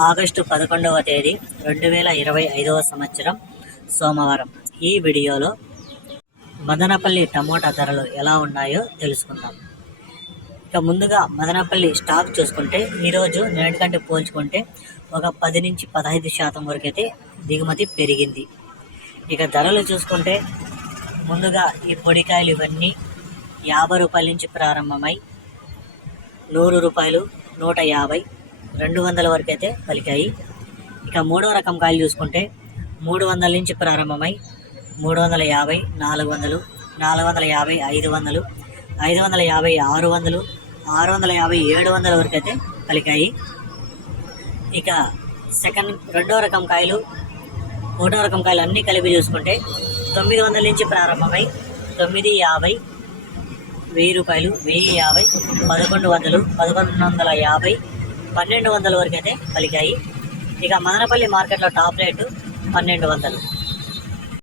August 11వ తేదీ 2025వ సంవత్సరం సోమవారం. ఈ వీడియోలో మదనపల్లి టమోటా ధరలు ఎలా ఉన్నాయో తెలుసుకుందాం. ఇక ముందుగా మదనపల్లి స్టాక్ చూసుకుంటే ఈరోజు నిన్నటికంటే పోల్చుకుంటే ఒక 10 నుంచి 15% వరకు అయితే దిగుమతి పెరిగింది. ఇక ధరలు చూసుకుంటే ముందుగా ఈ పొడికాయలు ఇవన్నీ 50 రూపాయల నుంచి ప్రారంభమై 100 రూపాయలు, 150, 200 వరకు అయితే పలికాయి. ఇక మూడవ రకం కాయలు చూసుకుంటే 300 నుంచి ప్రారంభమై 350, 400, 450, 500, 550, 600, 650, 700 వరకు అయితే పలికాయి. ఇక రెండవ రకం కాయలు, మూడవ రకం కాయలు అన్నీ కలిపి చూసుకుంటే 900 నుంచి ప్రారంభమై 950, 1000 రూపాయలు, 1050, 1100, 1150, 1200 వరకు అయితే పలికాయి. ఇక మదనపల్లి మార్కెట్లో టాప్ రేటు 1200.